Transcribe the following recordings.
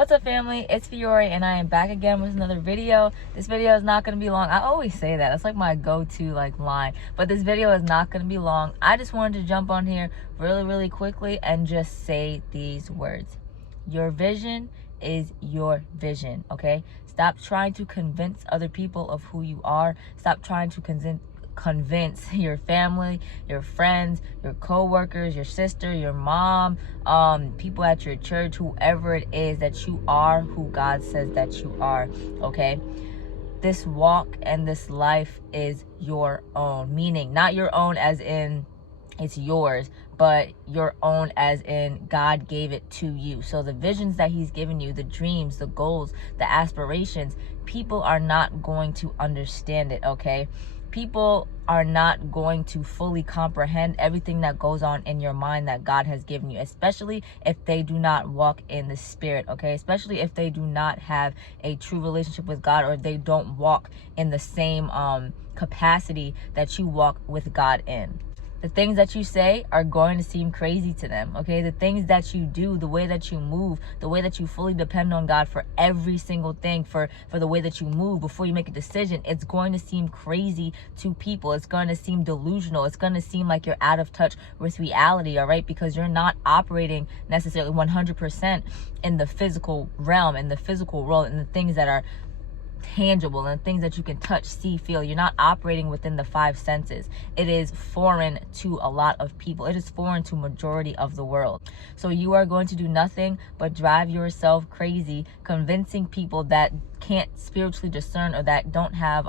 What's up, family? It's Fiore, and I am back again with another video. This video is not going to be long. I always say that. That's like my go-to line. But this video is not going to be long. I just wanted to jump on here really quickly and just say these words. Your vision is your vision, okay? Stop trying to convince other people of who you are. Stop trying to convince your family, your friends, your co-workers, your sister, your mom, people at your church, whoever it is, that you are who God says that you are, okay? This walk and this life is your own, meaning not your own as in it's yours, but your own as in God gave it to you. So the visions that he's given you, the dreams, the goals, the aspirations, people are not going to understand it, okay? People are not going to fully comprehend everything that goes on in your mind that God has given you, especially if they do not walk in the spirit, okay? Especially if they do not have a true relationship with God, or they don't walk in the same capacity that you walk with God in. The things that you say are going to seem crazy to them, okay? The things that you do, the way that you move, the way that you fully depend on God for every single thing, for the way that you move before you make a decision, it's going to seem crazy to people. It's going to seem delusional. It's going to seem like you're out of touch with reality, all right? Because you're not operating necessarily 100% in the physical realm, in the physical world, in the things that are tangible and things that you can touch, see, feel. You're not operating within the five senses. It is foreign to a lot of people. It is foreign to majority of the world. So you are going to do nothing but drive yourself crazy, convincing people that can't spiritually discern, or that don't have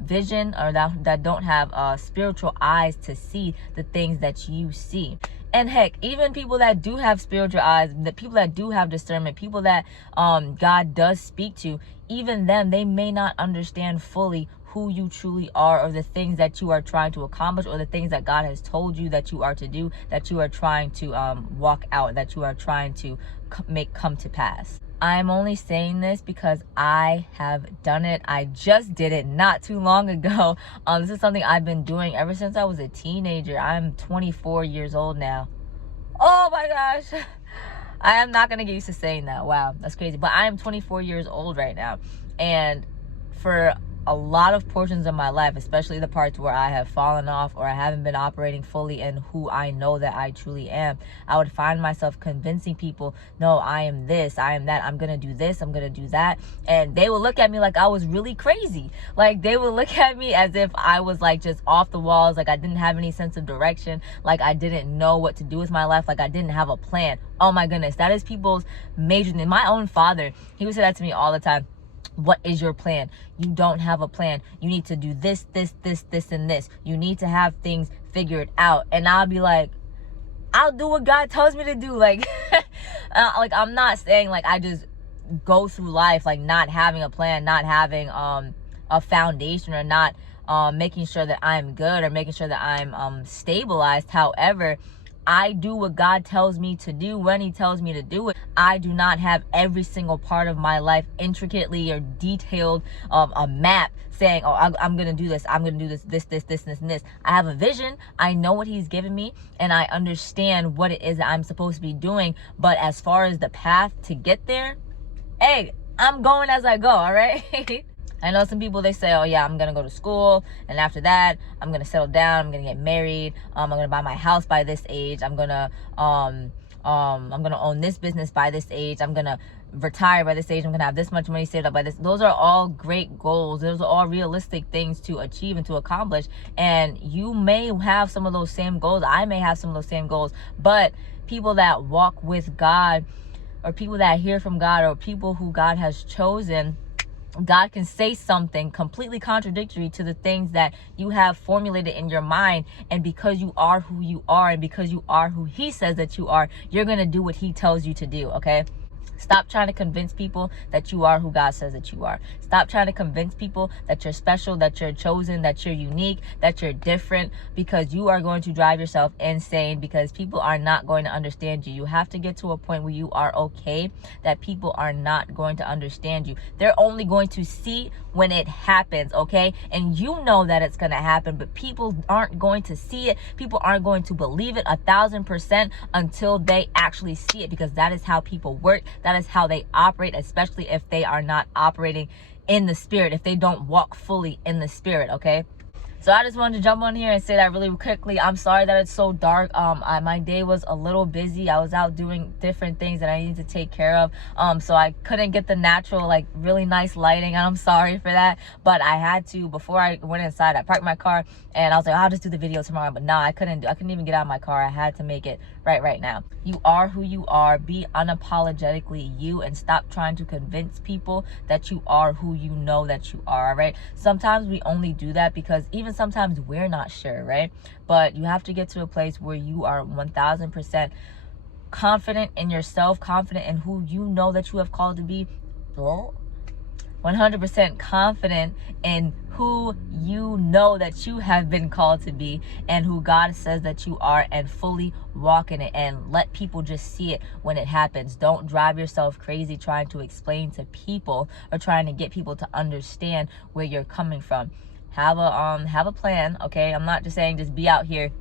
vision, or that don't have spiritual eyes to see the things that you see. And heck, even people that do have spiritual eyes, the people that do have discernment, people that God does speak to, even them, they may not understand fully who you truly are, or the things that you are trying to accomplish, or the things that God has told you that you are to do, that you are trying to walk out, that you are trying to make come to pass. I'm only saying this because I have done it. I just did it not too long ago. This is something I've been doing ever since I was a teenager. I'm 24 years old now. Oh my gosh. I am not going to get used to saying that. Wow, that's crazy. But I am 24 years old right now. And for a lot of portions of my life, especially the parts where I have fallen off, or I haven't been operating fully in who I know that I truly am, I would find myself convincing people, no, I am this, I am that, I'm gonna do this, I'm gonna do that. And they would look at me like I was really crazy. Like, they would look at me as if I was like just off the walls, like I didn't have any sense of direction, like I didn't know what to do with my life, like I didn't have a plan. Oh my goodness, that is people's major thing. My own father, he would say that to me all the time. What is your plan? You don't have a plan. You need to do this, and this. You need to have things figured out. And I'll be like, I'll do what God tells me to do. Like, like, I'm not saying like I just go through life like not having a plan, not having a foundation, or not making sure that I'm good, or making sure that I'm stabilized. However, I do what God tells me to do when he tells me to do it. I do not have every single part of my life intricately or detailed, a map saying, oh, I'm going to do this. I'm going to do this, and this. I have a vision. I know what he's given me, and I understand what it is that I'm supposed to be doing. But as far as the path to get there, hey, I'm going as I go, all right? I know some people, they say, oh yeah, I'm gonna go to school, and after that I'm gonna settle down, I'm gonna get married, I'm gonna buy my house by this age, I'm gonna own this business by this age, I'm gonna retire by this age, I'm gonna have this much money saved up by this. Those are all great goals. Those are all realistic things to achieve and to accomplish, and you may have some of those same goals. I may have some of those same goals, but people that walk with God, or people that hear from God, or people who God has chosen, God can say something completely contradictory to the things that you have formulated in your mind. And because you are who you are, and because you are who he says that you are, you're going to do what he tells you to do, okay? Stop trying to convince people that you are who God says that you are. Stop trying to convince people that you're special, that you're chosen, that you're unique, that you're different, because you are going to drive yourself insane, because people are not going to understand you. You have to get to a point where you are okay that people are not going to understand you. They're only going to see when it happens, okay? And you know that it's going to happen, but people aren't going to see it. People aren't going to believe it 1,000% until they actually see it, because that is how people work. That is how they operate, especially if they are not operating in the spirit, if they don't walk fully in the spirit, okay? So I just wanted to jump on here and say that really quickly. I'm sorry that it's so dark. My day was a little busy. I was out doing different things that I needed to take care of. So I couldn't get the natural, like, really nice lighting. I'm sorry for that. But I had to, before I went inside, I parked my car and I was like, I'll just do the video tomorrow. But no, I couldn't even get out of my car. I had to make it right now. You are who you are. Be unapologetically you and stop trying to convince people that you are who you know that you are, all right? Sometimes we only do that because even sometimes we're not sure, right? But you have to get to a place where you are 1000% confident in yourself, confident in who you know that you have called to be. 100% confident in who you know that you have been called to be and who God says that you are, and fully walk in it and let people just see it when it happens. Don't drive yourself crazy trying to explain to people or trying to get people to understand where you're coming from. Have a plan, okay? I'm not just saying just be out here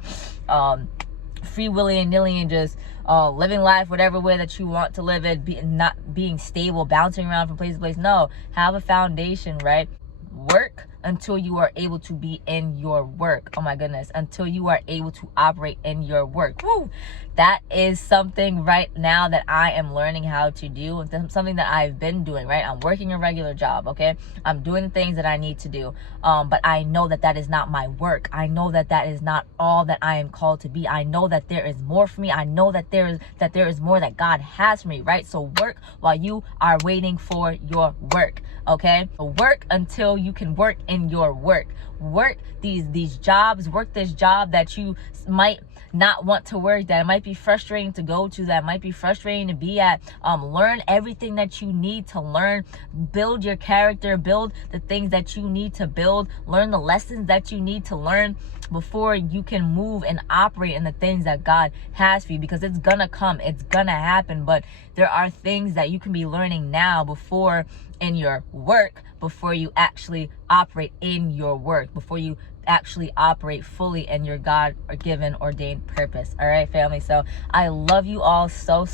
free willy and nilly and just living life whatever way that you want to live it, not being stable, bouncing around from place to place. No, have a foundation, right? Work until you are able to be in your work. Oh my goodness, until you are able to operate in your work. Woo! That is something right now that I am learning how to do. Something that I've been doing, right? I'm working a regular job, okay? I'm doing the things that I need to do. But I know that that is not my work. I know that that is not all that I am called to be. I know that there is more for me. I know that there is more that God has for me, right? So work while you are waiting for your work, okay? Work until you can work in your work. Work these jobs. Work this job that you might not want to work, that it might be frustrating to go to, that might be frustrating to be at. Learn everything that you need to learn. Build your character. Build the things that you need to build. Learn the lessons that you need to learn before you can move and operate in the things that God has for you, because it's gonna come, it's gonna happen. But there are things that you can be learning now before in your work, before you actually operate in your work, before you actually operate fully in your God-given ordained purpose. All right, family? So I love you all so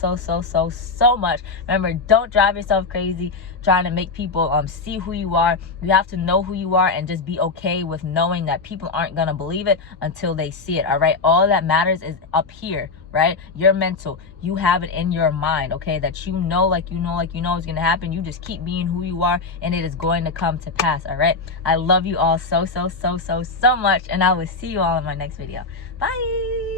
much. Remember, don't drive yourself crazy trying to make people see who you are. You have to know who you are and just be okay with knowing that people aren't gonna believe it until they see it. All right, all that matters is up here, right? Your mental, you have it in your mind, okay, that you know is gonna happen. You just keep being who you are and it is going to come to pass. All right, I love you all so much, and I will see you all in my next video. Bye.